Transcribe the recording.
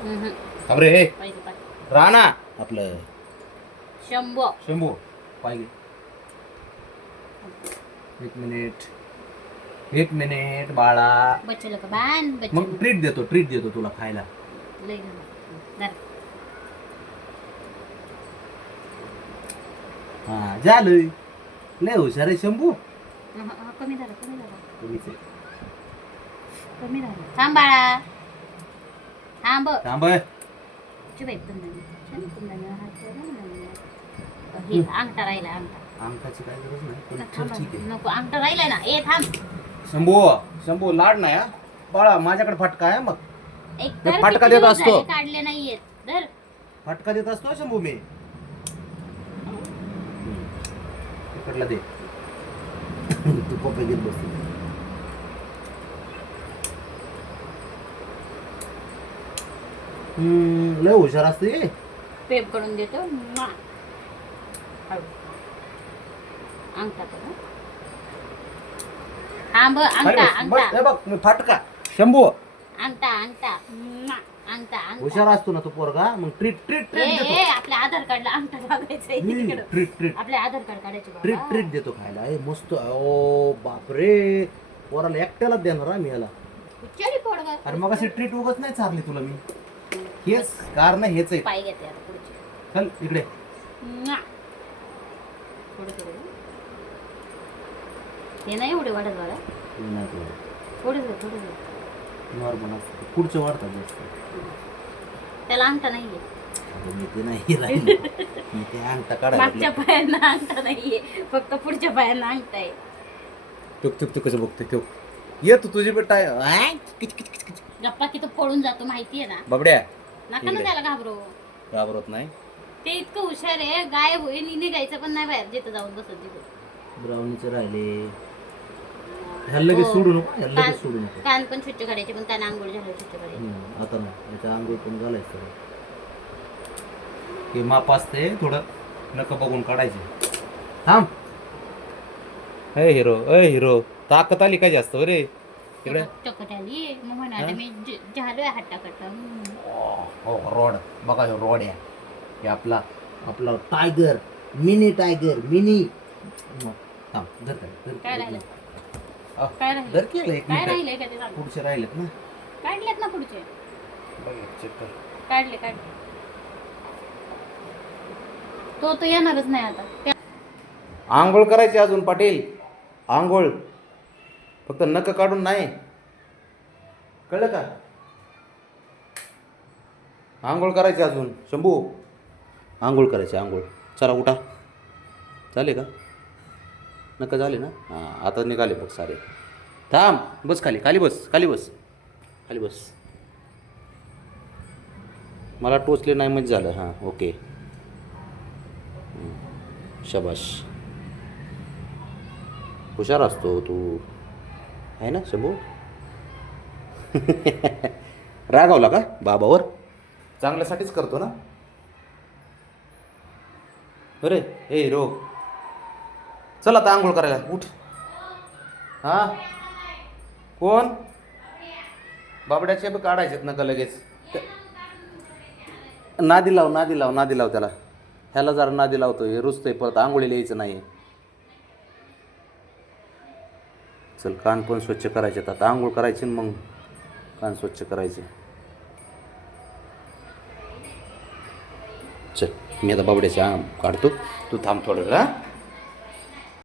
थांब रे पाहिजे पाय. राणा आपलं शंभो. शंभू पाहिजे. एक मिनिट बाळा. बच्चेला का बाण मग बच्चे ट्रीट देतो तुला खायला. लय झालं. हा झालं. लय हुशार आहे शंभू. कमी झालं तुम्हीच आहे. कमी झालं. थांब बाळा थांब. थांब. बाई कुंदन हात हे अंगठा राहिला अंगठा. अंगठाची काय गरज नाही पण थांब, चल, ठीक आहे. नको अंगठा राहिलाय ना. ए थांब. शंभू लाड नाही हा बाळा. माझ्याकडे फटका आहे मग. एक मी तर फटका किती देत दिवस असतो. झाले काढले नाहीयेत धर. फटका देत असतो शंभू मी. इकडला दे. तू पप्पा घेत बसतो. लय हुशार असते. पेप करून देतो. म्वा. हळू. अंगठा कर. थांब अंगठा अंगठा हे बघ मी फटका. शंभू अंगठा अंगठा म्वा. अंगठा अंगठा. हुशार असतो ना तू पोरगा. मग ट्रीट ए देतो. ए आपल्या आधार कार्डला अंगठा लागायचा आहे तिकडं. ट्रीट आपल्या आधार कार्ड काढायचे बाबा. ट्रीट देतो खायला. ए मस्त. ओ बापरे. पोराला एकट्यालाच देणार हा मी याला. उच्चारी पोडगा. अरे मग अशी ट्रीट उगत नाही चारली तुला मी. हेच कारण हेच आहे. पाय घेते आता पुढचे. चल इकडे. म्वा. थोडं थोडं. हे नाही एवढे वाढत बाळा. नाही तुला. थोडं नॉर्मल असतं. पुढचं वाढतात जास्त. त्याला अंगठा नाहीये. अरे मी ते नाही राहिलं. मी ते अंगठा काढायला मागच्या पायांना अंगठा नाहीये. फक्त पुढच्या पायांना अंगठा आहे. तू कसं बघते तो. ये तू तुझी बेटा. गप्पा की तो पळून जातो माहितीये ना. बाबड्या नका ना त्याला घाबरू. घाबरत नाही. ते इतकं हुशार आहे. गायब होईल निघायचं पण नाही बाहेर. जिथं जाऊन बसत तिथं. ब्राउनीचे राहिले. ह्याला लगेच हो. सोडू नको. ह्याला लगेच सोडू नको. कान पण स्वच्छ काढायचे पण कान आंघोळ झाले स्वच्छ काढायचे. आता नाही. याच्या आंघोळ पण घालायचं. हे माप असते थोडं. नका बघून काढायचे. थांब. ए हिरो ताकद आली काय जास्त रे इकडे. चकट आली मग म्हणाले मी झालोय हट्टाकट्टा. हो रॉड बघा. हे रॉड आहे. हे आपला टायगर. Mini tiger mini. थांब धर काय राहिलं? काय राहिलं? धर केलं एक काय मिनिट. राहिलंय का ते सांग. पुढचे राहिलेत ना. काढलेत ना पुढचे. चेक कर. काढले तो येणारच नाही आता. आंघोळ करायची अजून पाटील. आंघोळ फक्त नख काढून नाही. कळलं का. आंघोळ करायची अजून शंभू. आंघोळ करायची आंघोळ. चला उठा. झाले का. नका झाले ना. हां आता निघाले बघ सारे. थांब. बस खाली बस. मला टोचले नाही म्हणजे झालं. हां ओके. शाबाश. हुशार असतो तू आहे ना शंभू. रागावला का बाबावर. चांगल्यासाठीच करतो ना. अरे ए हिरो चल आता आंघोळ करायला उठ. हां कोण. बाबड्याचे बी काढायचेत नका लगेच. नादी लाव त्याला. ह्याला जरा नादी लावतो. हे रुजतंय परत. आंघोळीला यायचं नाही. चल कान पण स्वच्छ करायचे. आता आंघोळ करायची मग कान स्वच्छ करायचे. चल मी आता बाबड्याचे काढतो. तू थांब थोडं.